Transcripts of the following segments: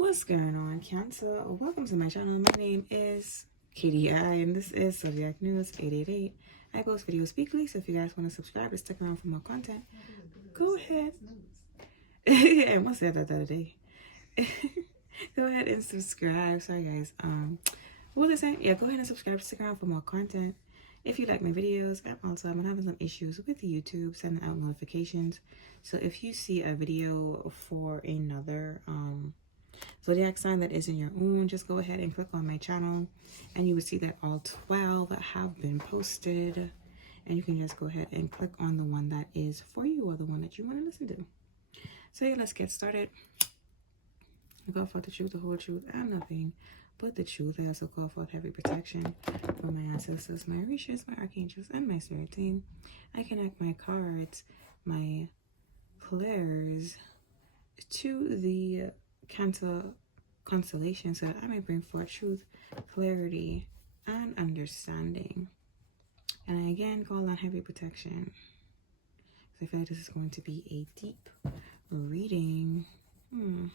What's going on, Cancer? Welcome to my channel. My name is KDI, and this is Zodiac News 888. I post videos weekly, so if you guys want to subscribe and stick around for more content, go ahead. I almost said that the other day. Go ahead and subscribe. Sorry, guys. What was I saying? Yeah, go ahead and subscribe. Stick around for more content. If you like my videos, I'm having some issues with YouTube sending out notifications. So if you see a video for another zodiac sign that is in your own, just go ahead and click on my channel and you will see that all 12 have been posted, and you can just go ahead and click on the one that is for you or the one that you want to listen to. So yeah, let's get started. I call forth the truth, the whole truth, and nothing but the truth. I also call forth heavy protection from my ancestors, my orishas, my archangels, and my spirit team. I connect my cards, my players, to the Cancer constellation so that I may bring forth truth, clarity, and understanding. And I again call on heavy protection. So I feel like this is going to be a deep reading. Let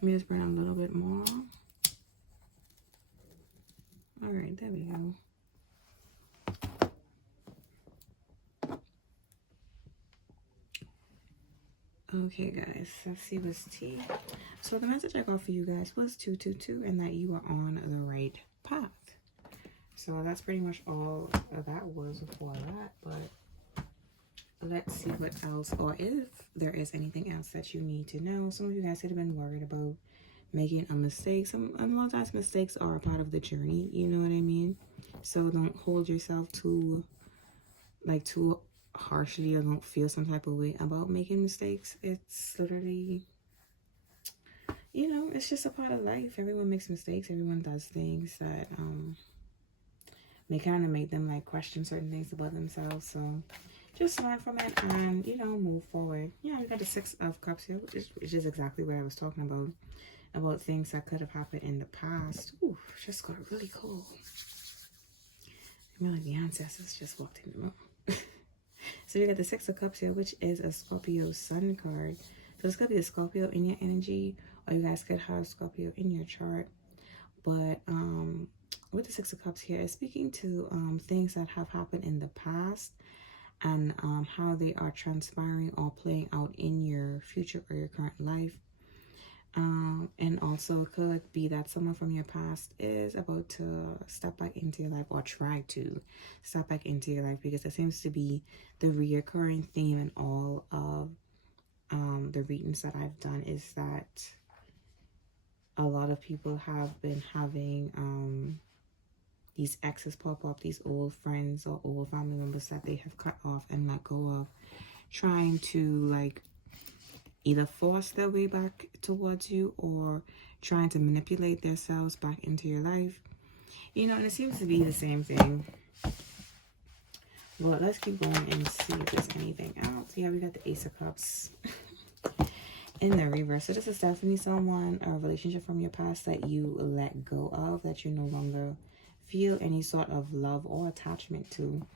me just bring a little bit more. All right, there we go. Okay, guys, let's see what's tea. So the message I got for you guys was 222, and that you are on the right path. So that's pretty much all that was for that. But let's see what else, or if there is anything else that you need to know. Some of you guys could have been worried about making a mistake. A lot of times mistakes are a part of the journey. You know what I mean? So don't hold yourself too harshly, or don't feel some type of way about making mistakes. It's literally, you know, it's just a part of life. Everyone makes mistakes. Everyone does things that may kind of make them like question certain things about themselves. So just learn from it and, you know, move forward. Yeah, we got the 6 of Cups here, which is exactly what I was talking about things that could have happened in the past. Ooh, just got really cold. I feel like the ancestors just walked in the room. So you got the 6 of Cups here, which is a Scorpio Sun card. So this could be a Scorpio in your energy, or you guys could have Scorpio in your chart. But with the 6 of Cups here, it's speaking to things that have happened in the past, and how they are transpiring or playing out in your future or your current life. And also it could be that someone from your past is about to step back into your life, or try to step back into your life, because it seems to be the reoccurring theme in all of the readings that I've done, is that a lot of people have been having these exes pop up, these old friends or old family members that they have cut off and let go of, trying to like either force their way back towards you, or trying to manipulate themselves back into your life. You know, and it seems to be the same thing. Well, let's keep going and see if there's anything else. Yeah, we got the Ace of Cups in the reverse. So this is definitely someone, a relationship from your past that you let go of, that you no longer feel any sort of love or attachment to.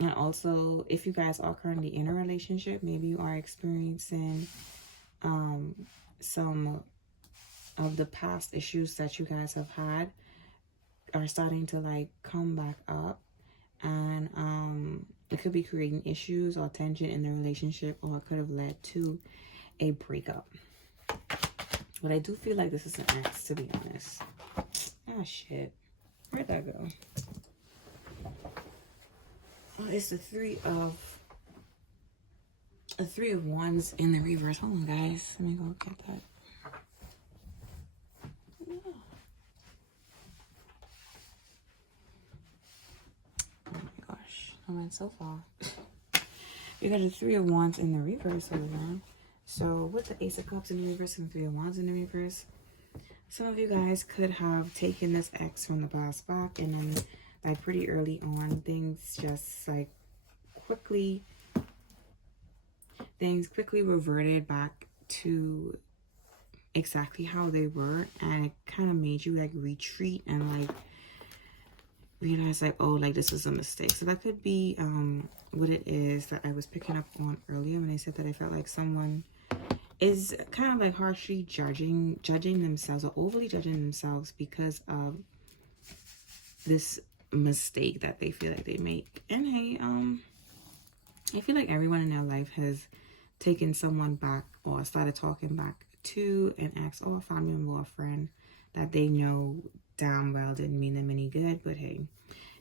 And also, if you guys are currently in a relationship, maybe you are experiencing some of the past issues that you guys have had are starting to like come back up, and it could be creating issues or tension in the relationship, or it could have led to a breakup. But I do feel like this is an ex, to be honest. Oh shit, where'd that go? Oh, it's the 3 of Wands in the reverse. Hold on, guys. Let me go get that. Yeah. Oh my gosh, I went so far. You got the 3 of Wands in the reverse over there. So with the Ace of Cups in the reverse and 3 of Wands in the reverse, some of you guys could have taken this ex from the past back, and then like pretty early on, things quickly reverted back to exactly how they were, and it kind of made you like retreat and like realize like, oh, like this is a mistake. So that could be what it is that I was picking up on earlier when I said that I felt like someone is kind of like harshly judging themselves or overly judging themselves because of this mistake that they feel like they make. And hey, I feel like everyone in their life has taken someone back or started talking back to an ex or a family member or friend that they know damn well didn't mean them any good, but hey,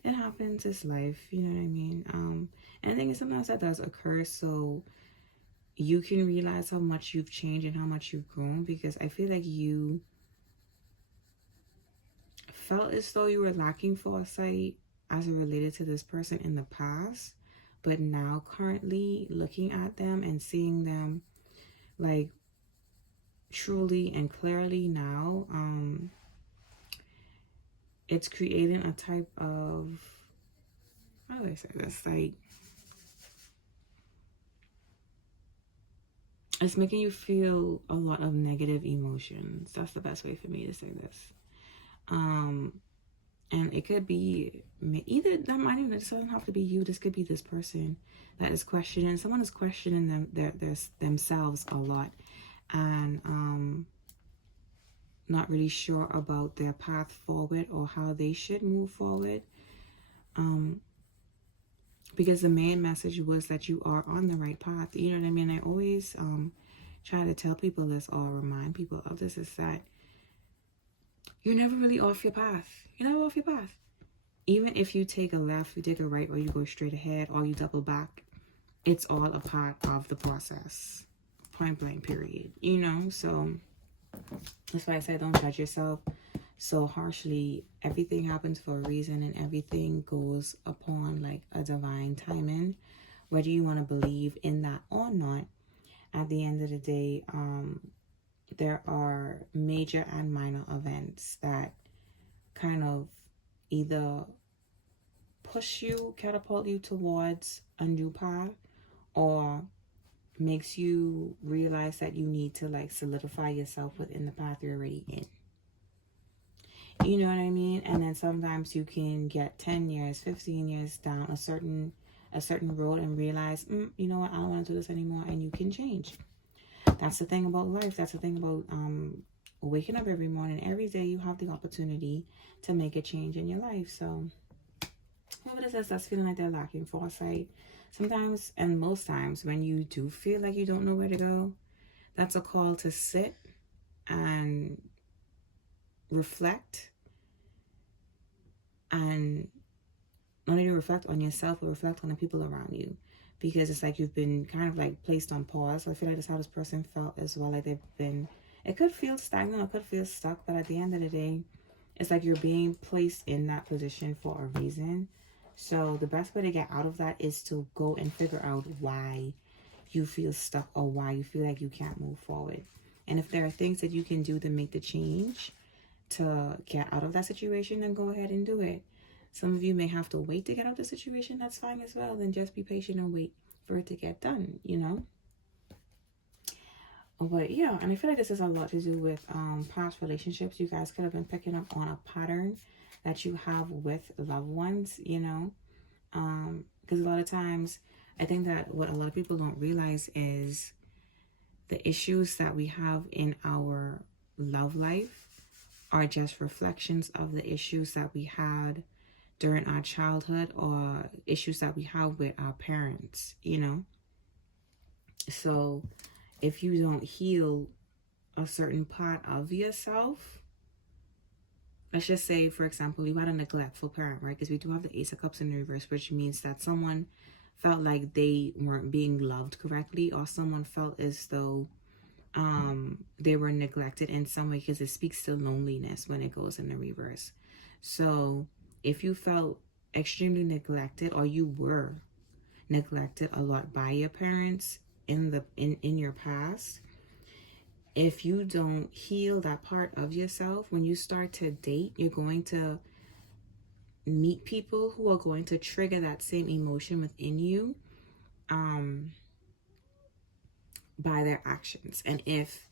it happens. It's life, you know what I mean? And I think sometimes that does occur so you can realize how much you've changed and how much you've grown, because I feel like you felt as though you were lacking foresight as it related to this person in the past, but now currently looking at them and seeing them like truly and clearly now, it's creating a type of, how do I say this, like it's making you feel a lot of negative emotions. That's the best way for me to say this. And it could be either, that might even, it doesn't have to be you. This could be this person that is questioning. Someone is questioning themselves a lot, and not really sure about their path forward or how they should move forward. Because the main message was that you are on the right path. You know what I mean? I always try to tell people this or remind people of this, is that you're never really off your path. You're never off your path. Even if you take a left, you take a right, or you go straight ahead, or you double back, it's all a part of the process. Point blank, period. You know? So that's why I said don't judge yourself so harshly. Everything happens for a reason, and everything goes upon like a divine timing. Whether you want to believe in that or not, at the end of the day, there are major and minor events that kind of either push you, catapult you towards a new path, or makes you realize that you need to like solidify yourself within the path you're already in. You know what I mean? And then sometimes you can get 10 years, 15 years down a certain road and realize, you know what, I don't want to do this anymore, and you can change. That's the thing about life. That's the thing about waking up every morning. Every day you have the opportunity to make a change in your life. So whoever this is that's feeling like they're lacking foresight, sometimes and most times when you do feel like you don't know where to go, that's a call to sit and reflect, and not only reflect on yourself, but reflect on the people around you, because it's like you've been kind of like placed on pause. I feel like that's how this person felt as well. Like they've been, it could feel stagnant, it could feel stuck, but at the end of the day, it's like you're being placed in that position for a reason. So the best way to get out of that is to go and figure out why you feel stuck or why you feel like you can't move forward. And if there are things that you can do to make the change to get out of that situation, then go ahead and do it. Some of you may have to wait to get out of the situation. That's fine as well. Then just be patient and wait for it to get done, you know? But yeah, and I feel like this has a lot to do with past relationships. You guys could have been picking up on a pattern that you have with loved ones, you know? Because a lot of times, I think that what a lot of people don't realize is the issues that we have in our love life are just reflections of the issues that we had during our childhood or issues that we have with our parents, you know? So if you don't heal a certain part of yourself, let's just say, for example, you had a neglectful parent, right? Because we do have the Ace of Cups in the reverse, which means that someone felt like they weren't being loved correctly, or someone felt as though they were neglected in some way, because it speaks to loneliness when it goes in the reverse. So if you felt extremely neglected, or you were neglected a lot by your parents in your past, if you don't heal that part of yourself, when you start to date, you're going to meet people who are going to trigger that same emotion within you by their actions. And if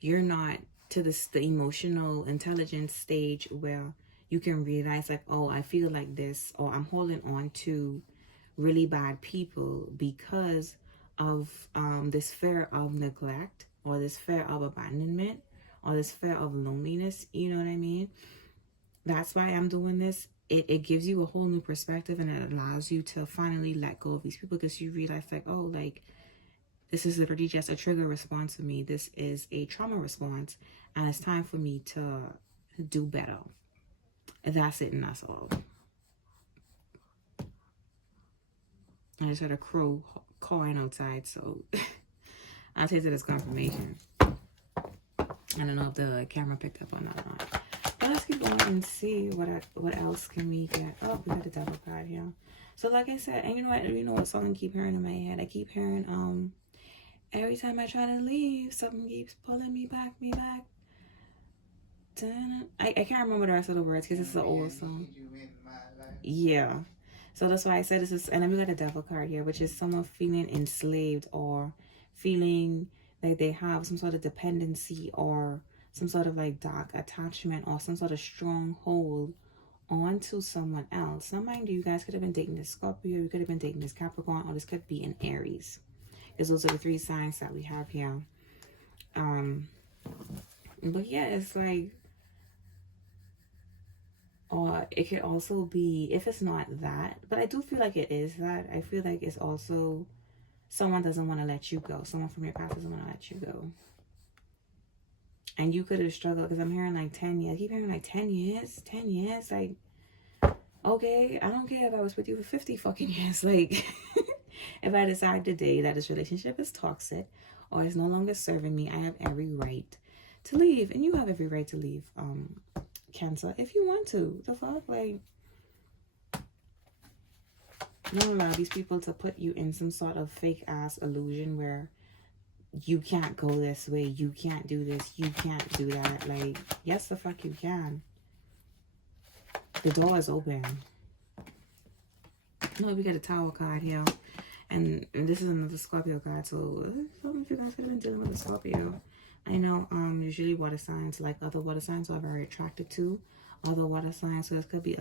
you're not to the emotional intelligence stage where you can realize like, oh, I feel like this, or I'm holding on to really bad people because of this fear of neglect, or this fear of abandonment, or this fear of loneliness. You know what I mean? That's why I'm doing this. It gives you a whole new perspective, and it allows you to finally let go of these people, because you realize like, oh, like, this is literally just a trigger response for me. This is a trauma response, and it's time for me to do better. That's it, and that's all. I just had a crow cawing outside, so I'll take it as confirmation. I don't know if the camera picked up or not. But let's keep going and see what else can we get. Oh, we got the devil card here. So like I said, and you know what song I keep hearing in my head? I keep hearing every time I try to leave, something keeps pulling me back. I can't remember the rest of the words because it's an old song. Yeah. So that's why I said this is, and then we got a devil card here, which is someone feeling enslaved, or feeling like they have some sort of dependency, or some sort of like dark attachment, or some sort of stronghold onto someone else. Now, mind you, guys could have been dating this Scorpio, you could have been dating this Capricorn, or this could be an Aries, because those are the 3 signs that we have here. But yeah, it's like, or it could also be, if it's not that, but I do feel like it is that. I feel like it's also someone doesn't want to let you go. Someone from your past doesn't want to let you go. And you could have struggled, because I'm hearing like 10 years. I keep hearing like 10 years. 10 years. Like, okay, I don't care if I was with you for 50 fucking years. Like, if I decide today that this relationship is toxic, or is no longer serving me, I have every right to leave. And you have every right to leave, Cancer, if you want to. The fuck? Like, don't allow these people to put you in some sort of fake ass illusion where you can't go this way, you can't do this, you can't do that. Like, yes, the fuck you can. The door is open. No, we got a Tower card here, and this is another Scorpio card. So some of you guys could have been dealing with a Scorpio. I know usually water signs, like other water signs, are very attracted to other water signs. So it could be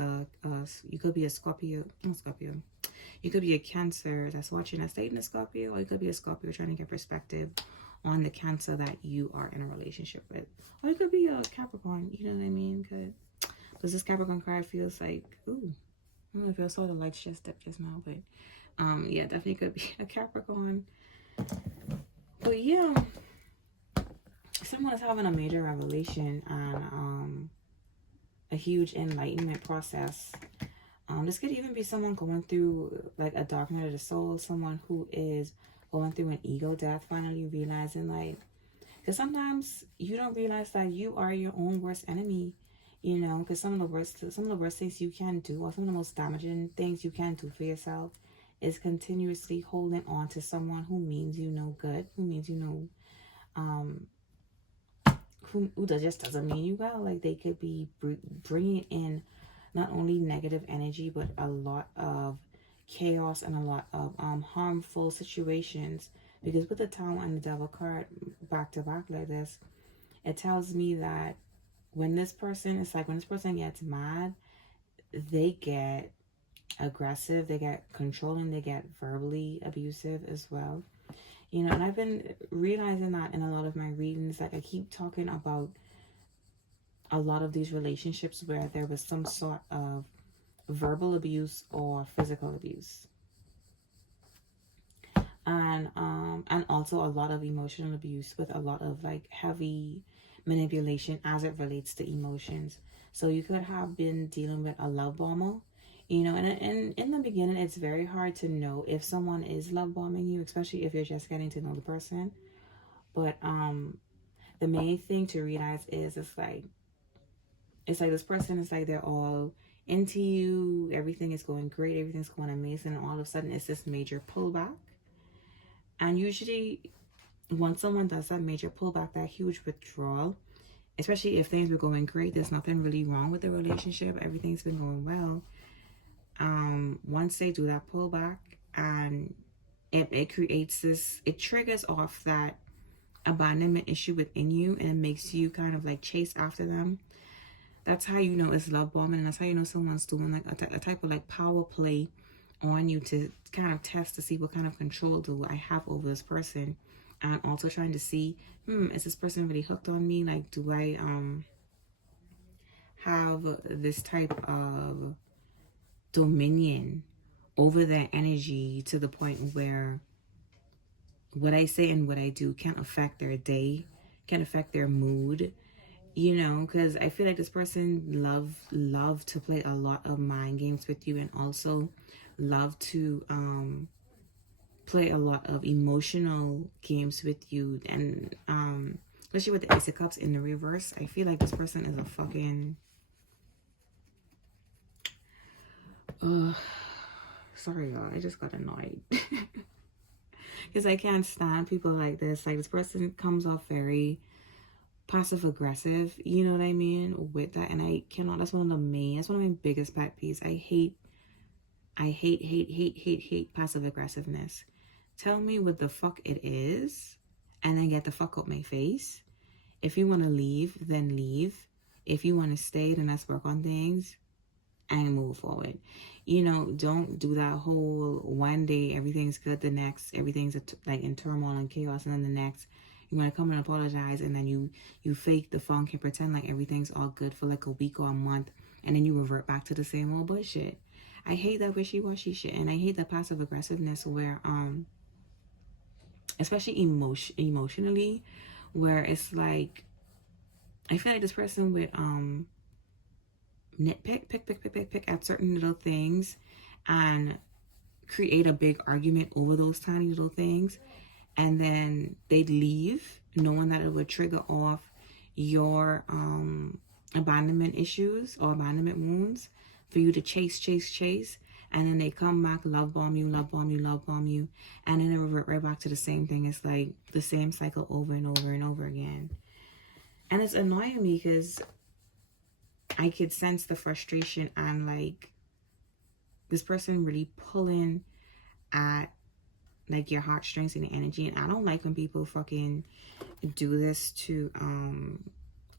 you could be a Scorpio, not Scorpio. You could be a Cancer that's watching a dating a Scorpio, or you could be a Scorpio trying to get perspective on the Cancer that you are in a relationship with. Or you could be a Capricorn, you know what I mean? Because this Capricorn card feels like, ooh, I don't know if I saw the lights just dipped just now, but yeah, definitely could be a Capricorn. But yeah, someone is having a major revelation and a huge enlightenment process. This could even be someone going through like a dark night of the soul, someone who is going through an ego death, finally realizing, like, because sometimes you don't realize that you are your own worst enemy, you know, because some of the worst things you can do, or some of the most damaging things you can do for yourself, is continuously holding on to someone who means you no good, who means you no, who just doesn't mean you well. Like, they could be bringing in not only negative energy, but a lot of chaos and a lot of harmful situations. Because with the Tower and the Devil card back to back like this, it tells me that when this person gets mad, they get aggressive, they get controlling, they get verbally abusive as well. You know, and I've been realizing that in a lot of my readings. Like, I keep talking about a lot of these relationships where there was some sort of verbal abuse or physical abuse, and also a lot of emotional abuse, with a lot of like heavy manipulation as it relates to emotions. So you could have been dealing with a love bomber, you know, and in the beginning it's very hard to know if someone is love bombing you, especially if you're just getting to know the person. But the main thing to realize is it's like this person is like, they're all into you, everything is going great, everything's going amazing, and all of a sudden it's this major pullback. And usually once someone does that major pullback, that huge withdrawal, especially if things were going great, there's nothing really wrong with the relationship, everything's been going well, once they do that pullback, and it creates this, it triggers off that abandonment issue within you, and it makes you kind of like chase after them. That's how you know it's love bombing, and that's how you know someone's doing like a type of like power play on you to kind of test to see what kind of control do I have over this person, and also trying to see, is this person really hooked on me? Like, do I have this type of dominion over their energy to the point where what I say and what I do can affect their day, can affect their mood, you know, because I feel like this person love to play a lot of mind games with you, and also love to play a lot of emotional games with you, and especially with the Ace of Cups in the reverse. I feel like this person is a fucking sorry y'all, I just got annoyed because I can't stand people like this. Like, this person comes off very passive aggressive, you know what I mean, with that, and I cannot. That's one of my biggest pet peeves. I hate passive aggressiveness. Tell me what the fuck it is, and then get the fuck out my face. If you want to leave, then leave. If you want to stay, then let's work on things and move forward. You know, don't do that whole one day everything's good, the next everything's like in turmoil and chaos, and then the next you want to come and apologize, and then you fake the funk and pretend like everything's all good for like a week or a month, and then you revert back to the same old bullshit. I hate that wishy-washy shit, and I hate the passive aggressiveness where especially emotionally, where it's like I feel like this person would pick at certain little things and create a big argument over those tiny little things, and then they'd leave knowing that it would trigger off your abandonment issues or abandonment wounds for you to chase, and then they come back, love bomb you, and then they revert right back to the same thing. It's like the same cycle over and over and over again, and it's annoying me because I could sense the frustration and like this person really pulling at like your heartstrings and the energy. And I don't like when people fucking do this to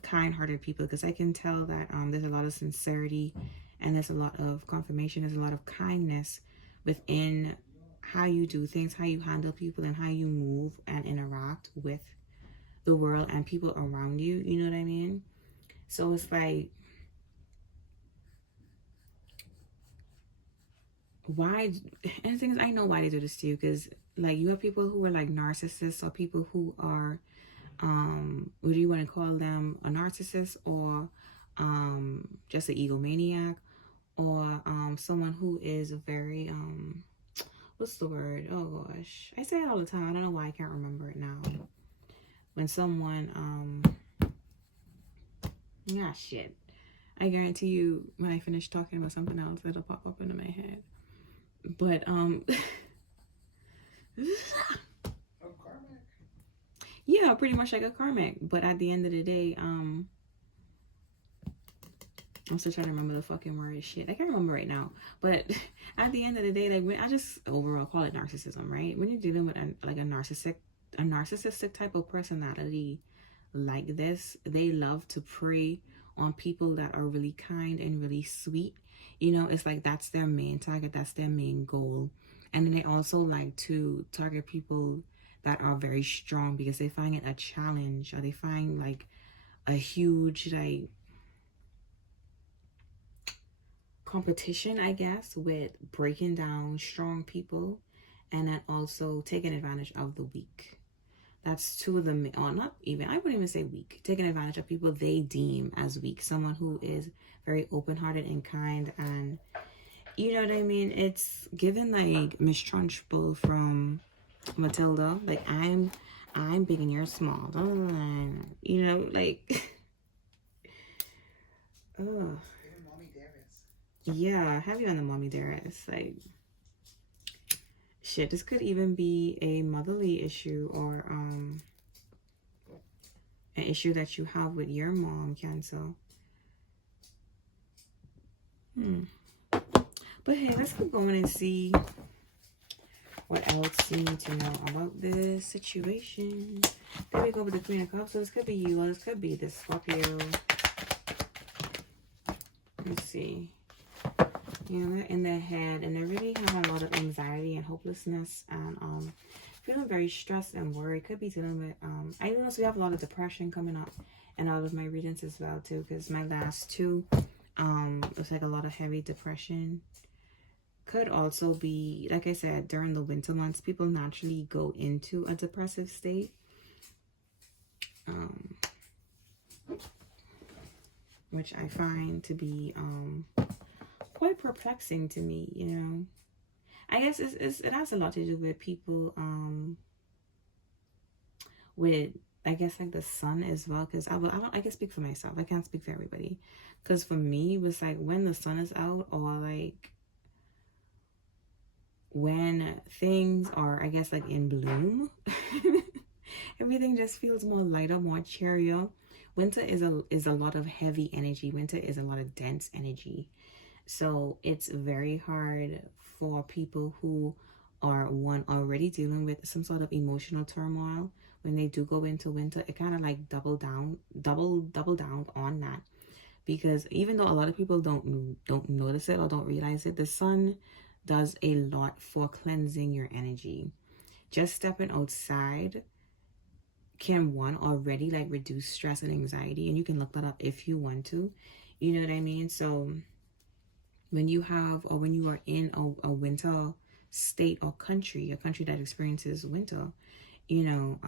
kind-hearted people, because I can tell that there's a lot of sincerity and there's a lot of confirmation, there's a lot of kindness within how you do things, how you handle people, and how you move and interact with the world and people around you, you know what I mean? So it's like, why? And the thing is, I know why they do this to you, because like you have people who are like narcissists, or people who are what do you want to call them, a narcissist, or just an egomaniac, or someone who is a very what's the word, oh gosh, I say it all the time, I don't know why I can't remember it now. When someone shit, I guarantee you when I finish talking about something else it'll pop up into my head. But yeah, pretty much like a karmic. But at the end of the day, I'm still trying to remember the fucking word. Shit, I can't remember right now. But at the end of the day, like, when I just overall call it narcissism, right? When you're dealing with a narcissistic type of personality like this, they love to prey on people that are really kind and really sweet. You know, it's like that's their main target, that's their main goal. And then they also like to target people that are very strong, because they find it a challenge, or they find like a huge like competition, I guess, with breaking down strong people, and then also taking advantage of the weak. That's two of them, or not even, I wouldn't even say weak, taking advantage of people they deem as weak. Someone who is very open-hearted and kind, and you know what I mean? It's given like Miss Trunchbull from Matilda, like I'm big and you're small, you know, like oh yeah, have you on the mommy dearest, like shit. This could even be a motherly issue, or an issue that you have with your mom, Cancer. But hey, let's keep going and see what else you need to know about this situation. There we go with the Queen of Cups. So this could be you, or this could be the Scorpio. Let's see. You know, they're in their head and they're really having a lot of anxiety and hopelessness and feeling very stressed and worried. Could be dealing with I know, so we have a lot of depression coming up and out of my readings as well too, because my last two it's like a lot of heavy depression. Could also be, like I said, during the winter months people naturally go into a depressive state, which I find to be quite perplexing to me, you know. I guess it has a lot to do with people with, I guess, like the sun as well, because I can speak for myself, I can't speak for everybody, because for me it was like when the sun is out, or like when things are, I guess, like in bloom, everything just feels more lighter, more cheerier. Winter is a lot of heavy energy. Winter is a lot of dense energy. So it's very hard for people who are already dealing with some sort of emotional turmoil. When they do go into winter, it kind of like double down on that, because even though a lot of people don't notice it or don't realize it, the sun does a lot for cleansing your energy. Just stepping outside can already like reduce stress and anxiety, and you can look that up if you want to, you know what I mean? So when you have, or when you are in a winter state or country, a country that experiences winter, you know,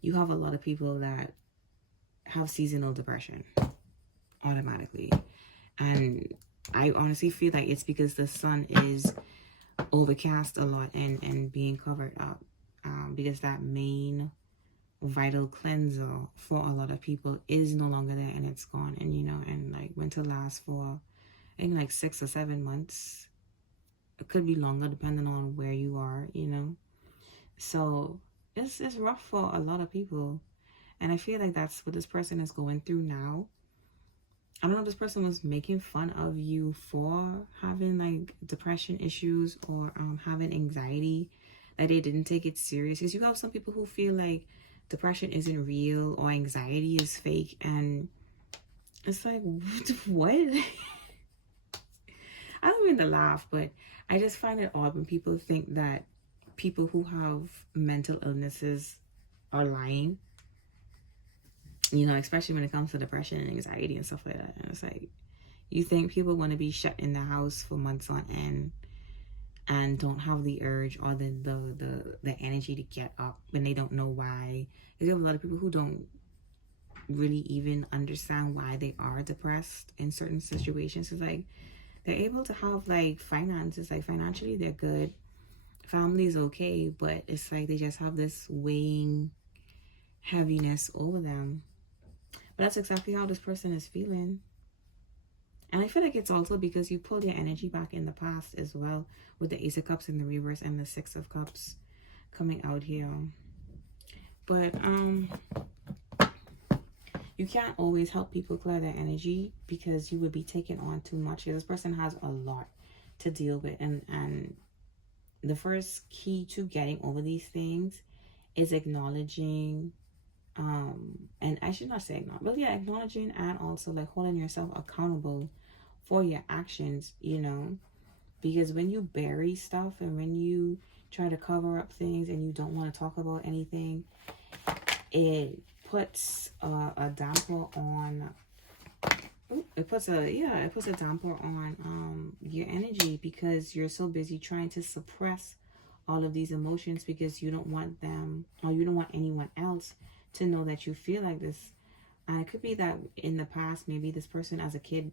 you have a lot of people that have seasonal depression automatically. And I honestly feel like it's because the sun is overcast a lot and being covered up, because that main vital cleanser for a lot of people is no longer there and it's gone. And you know, and like winter lasts for I think like 6 or 7 months. It could be longer depending on where you are, you know. So it's rough for a lot of people, and I feel like that's what this person is going through now. I don't know if this person was making fun of you for having like depression issues or having anxiety, that they didn't take it serious. Because you have some people who feel like depression isn't real or anxiety is fake, and it's like, what? I don't mean to laugh, but I just find it odd when people think that people who have mental illnesses are lying. You know, especially when it comes to depression and anxiety and stuff like that. And it's like, you think people want to be shut in the house for months on end and don't have the urge or the energy to get up when they don't know why. Because you have a lot of people who don't really even understand why they are depressed in certain situations. It's like they're able to have like finances, like financially they're good, family is okay, but it's like they just have this weighing heaviness over them. But that's exactly how this person is feeling. And I feel like it's also because you pulled your energy back in the past as well, with the Ace of Cups in the reverse and the Six of Cups coming out here. But you can't always help people clear their energy, because you would be taking on too much. This person has a lot to deal with, and the first key to getting over these things is acknowledging, and I should not say acknowledge, but yeah, acknowledging and also like holding yourself accountable for your actions, you know. Because when you bury stuff and when you try to cover up things and you don't want to talk about anything, it puts a damper on it puts a damper on your energy, because you're so busy trying to suppress all of these emotions because you don't want them, or you don't want anyone else to know that you feel like this. And it could be that in the past, maybe this person as a kid,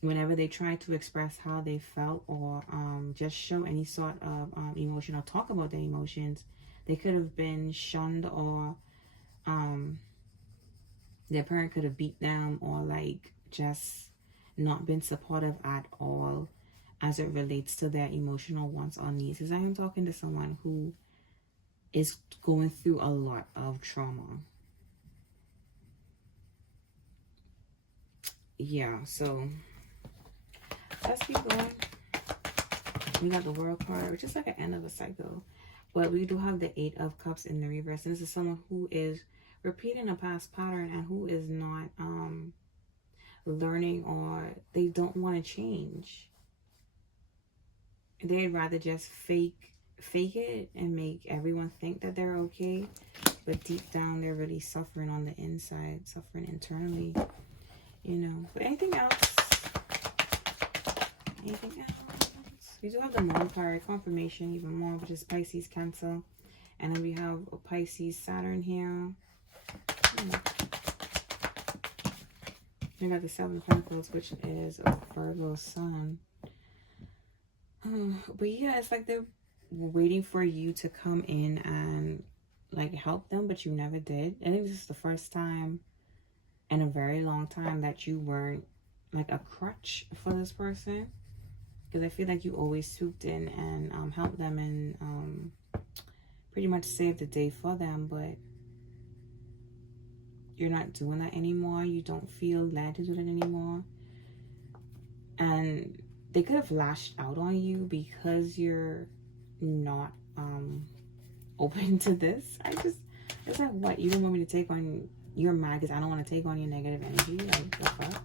whenever they tried to express how they felt, or just show any sort of emotion or talk about their emotions, they could have been shunned, or their parent could have beat them, or like just not been supportive at all as it relates to their emotional wants or needs. Because I am talking to someone who is going through a lot of trauma. Yeah, so let's keep going. We got the World card, which is like an end of a cycle. But we do have the Eight of Cups in the reverse. And this is someone who is repeating a past pattern and who is not learning, or they don't want to change. They'd rather just fake it and make everyone think that they're okay, but deep down they're really suffering on the inside, suffering internally, you know. But anything else? Anything else? We do have the Moon card, confirmation even more, which is Pisces, Cancer. And then we have a Pisces, Saturn here. We got the Seven of Pentacles, which is a Virgo Sun. But yeah, it's like they're waiting for you to come in and like help them, but you never did. I think this is the first time in a very long time that you weren't like a crutch for this person, because I feel like you always swooped in and helped them and pretty much saved the day for them, but you're not doing that anymore. You don't feel led to do that anymore. And they could have lashed out on you because you're not open to this. It's like, what? You don't want me to take on your mind because I don't want to take on your negative energy? Like, the fuck?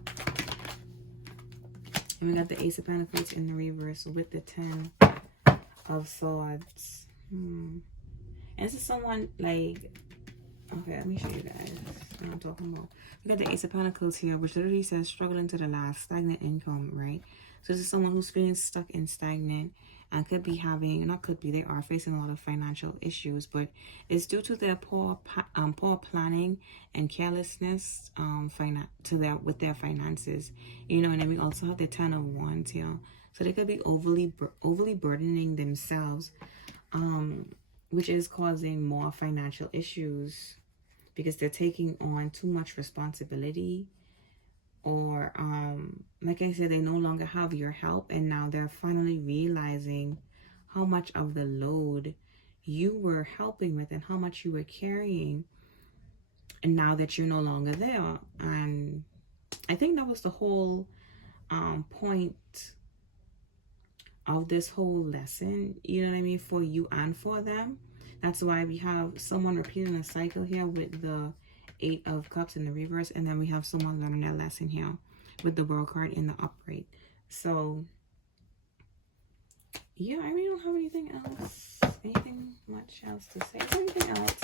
And we got the Ace of Pentacles in the reverse with the 10 of Swords. And this is someone like, okay, let me show you guys what I'm talking about. We got the Ace of Pentacles here, which literally says struggling to the last, stagnant income, right? So this is someone who's feeling stuck and stagnant and could be having, not could be, they are facing a lot of financial issues, but it's due to their poor planning and carelessness with their finances, you know. And then we also have the 10 of Wands here, so they could be overly burdening themselves, which is causing more financial issues because they're taking on too much responsibility. Or, like I said, they no longer have your help, and now they're finally realizing how much of the load you were helping with and how much you were carrying, and now that you're no longer there. And I think that was the whole point of this whole lesson, you know what I mean, for you and for them. That's why we have someone repeating a cycle here with the 8 of Cups in the reverse, and then we have someone learning their lesson here with the World card in the upright. So yeah, I really don't have anything much else to say. Is there anything else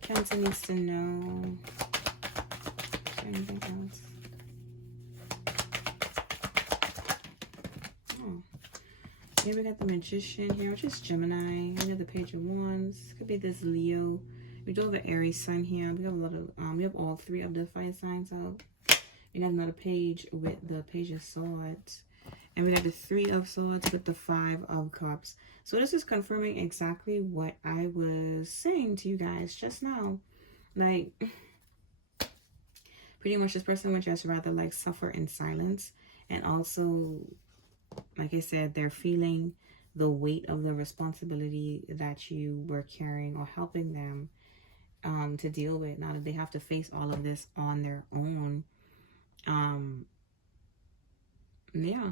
Cancer needs to know? Is there anything else? Oh, here we got the Magician here, which is Gemini. We got the Page of Wands. Could be this Leo. We do have an Aries Sun here. We have a lot of we have all 3 of the fire signs out. We got another page with the Page of Swords, and we got the 3 of Swords with the 5 of Cups. So this is confirming exactly what I was saying to you guys just now. Like, pretty much this person would just rather like suffer in silence, and also, like I said, they're feeling the weight of the responsibility that you were carrying or helping them to deal with. Now that they have to face all of this on their own. Yeah.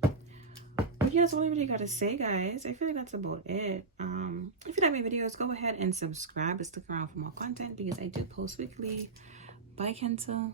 But yeah, that's all I really got to say, guys. I feel like that's about it. If you like my videos, go ahead and subscribe and stick around for more content because I do post weekly. Bye, Cancer.